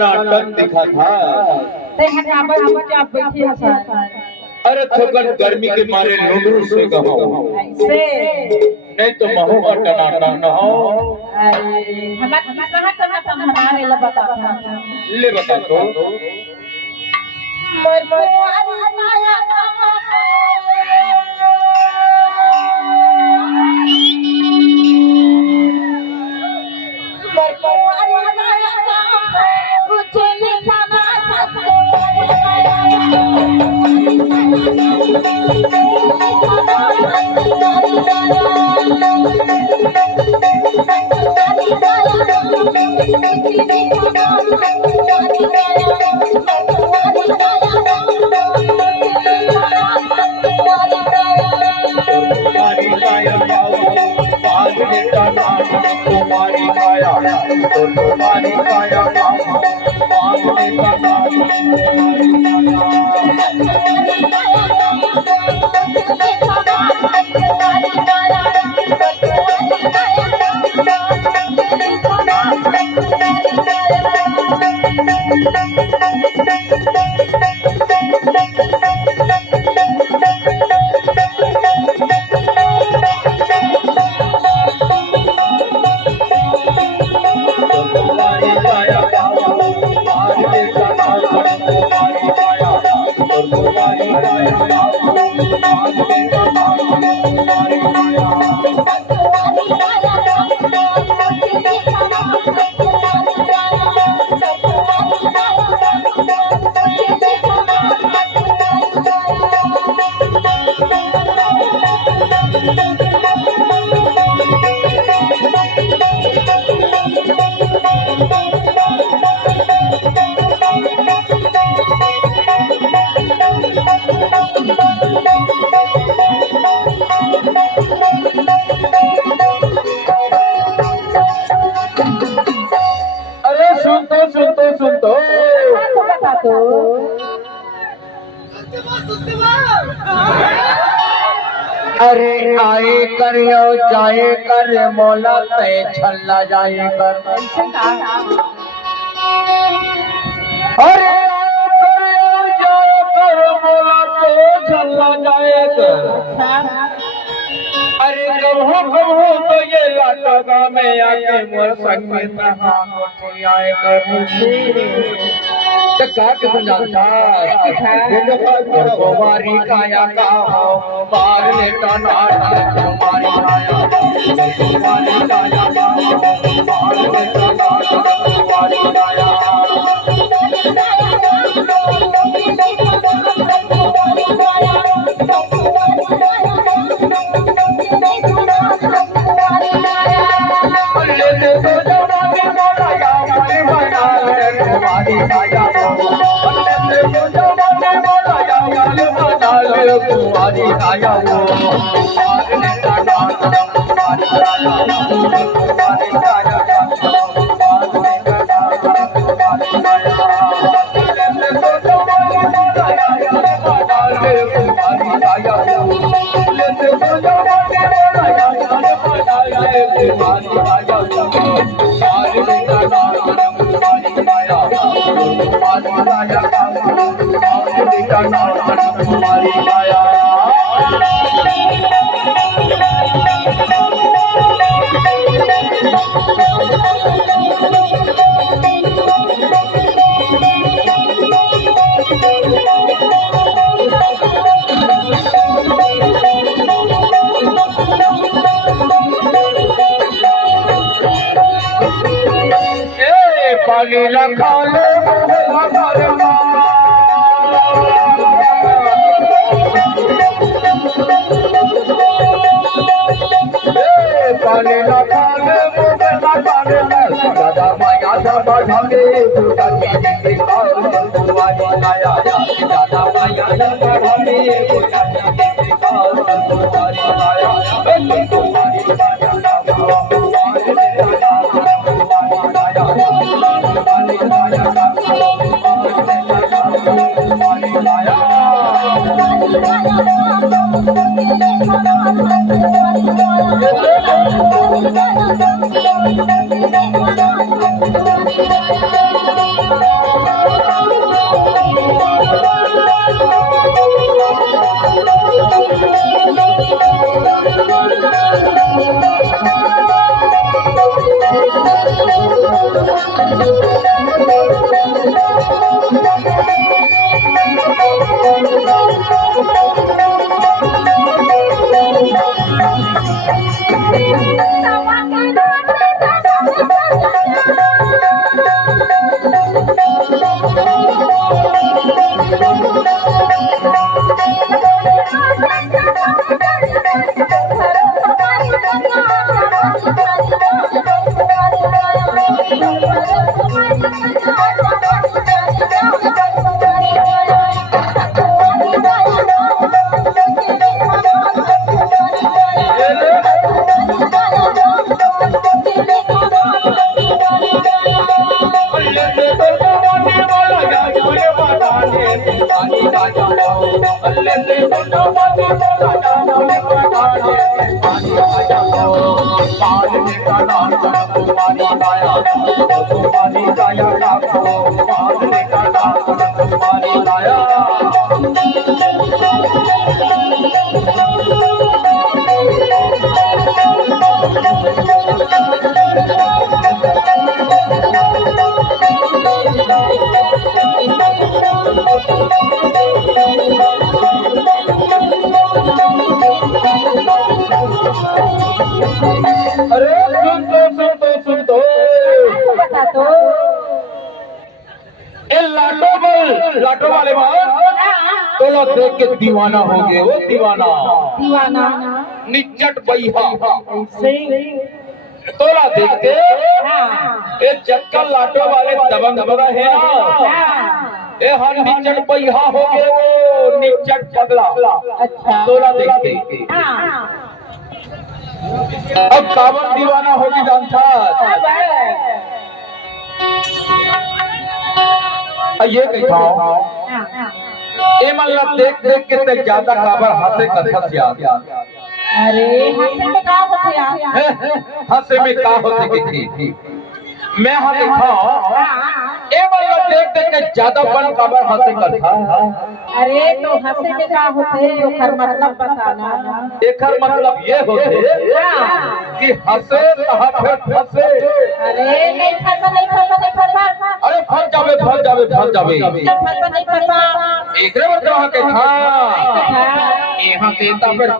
टनाटन दिखा था। अरे थोकन गर्मी के मारे लूडू से गहो नहीं तो महू का टनाटन न हो। ले बता तो तुम्हारी काया अरे आए कर जाए कर मौला तय छल्ला जाए कर। अरे आए कर जाए कर मौला तय छल्ला जाए कर। अरे कहो तो ये लाटा में आके मोर संग में आए कर। का जानता तुम्हारी काया का हो बार ले तुम्हारी काया तुम्हारी काया का हो बार ले तुम्हारी काया। तुम्हारी काया पानी लखा ले पानी लखा ले दादा माया दादा ढाले दादा माया दादा ढाले कुमारी राजा अल्ले से बनो बाजी राजा मोरे पटाले पानी राजा पाल ने काला कुमारी राया कुमारी राया राखो पाल ने काला कुमारी राया अरे सुन तो बता तो ए लाटो वाले तो लोग देख के दीवाना हो गए वो दीवाना दीवाना निचट बैहा सही तोला देख के ये जक्कल लाटो वाले दबंग बड़ा है ना ए हर निचट बैहा हो गए वो निचट पगला अच्छा तोला देख के अब काबर दीवाना होगी जानता ये कहता ए मतलब देख देख के ते ज्यादा काबर हंसे कथा याद अरे हंसे में का होते यार हंसे में का होते की मैं हाँ देखा ए मतलब देख देख के ज्यादा बन काबर हंसे कथा अरे तो हंसे में का होते ओकर मतलब बताना एकर मतलब ये होते कि हंसे तहा फिर फंसे अरे नहीं फंसा अरे फंस जावे नहीं फंसा एकरे बार कहा के था यहाँ देता फिर